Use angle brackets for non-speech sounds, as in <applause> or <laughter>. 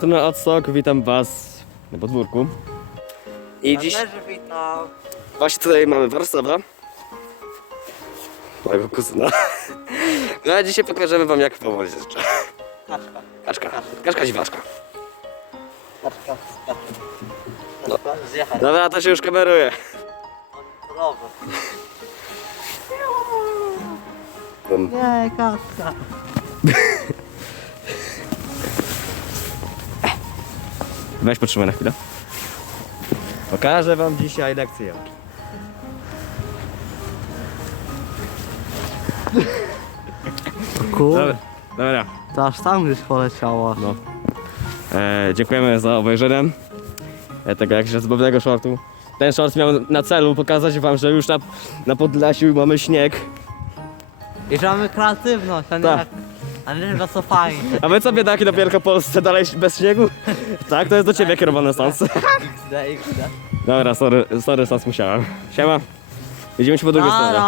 Strona Odsok, witam was na podwórku. I dziś Należy witam. właśnie tutaj mamy Warszawa. Mojego kuzyna. No a dzisiaj pokażemy wam jak powoli jeszcze. Kaczka. Kaczka. Kaczka dziwaczka. Kaczka z kaczką. No. Kaczka zjechać. Dobra, to się już kameruje. Bum. Nie, kaczka. <laughs> Weź potrzymaj na chwilę. Pokażę wam dzisiaj lekcję. Kur... Dobra. Dobra. To aż tam już poleciało. No. E, dziękujemy za obejrzenie e, tego jakiegoś zabawnego shortu. Ten short miał na celu pokazać wam, że już na, na Podlasiu mamy śnieg. I że mamy kreatywność, a nie Tak. jak... A nie, że to fajnie. A wy co biedaki na Wielkopolsce dalej bez śniegu? Tak, to jest do ciebie kierowane sans. XD, XD. Dobra, sorry, sorry sans musiałem. Siema. Idziemy się po drugiej stronie.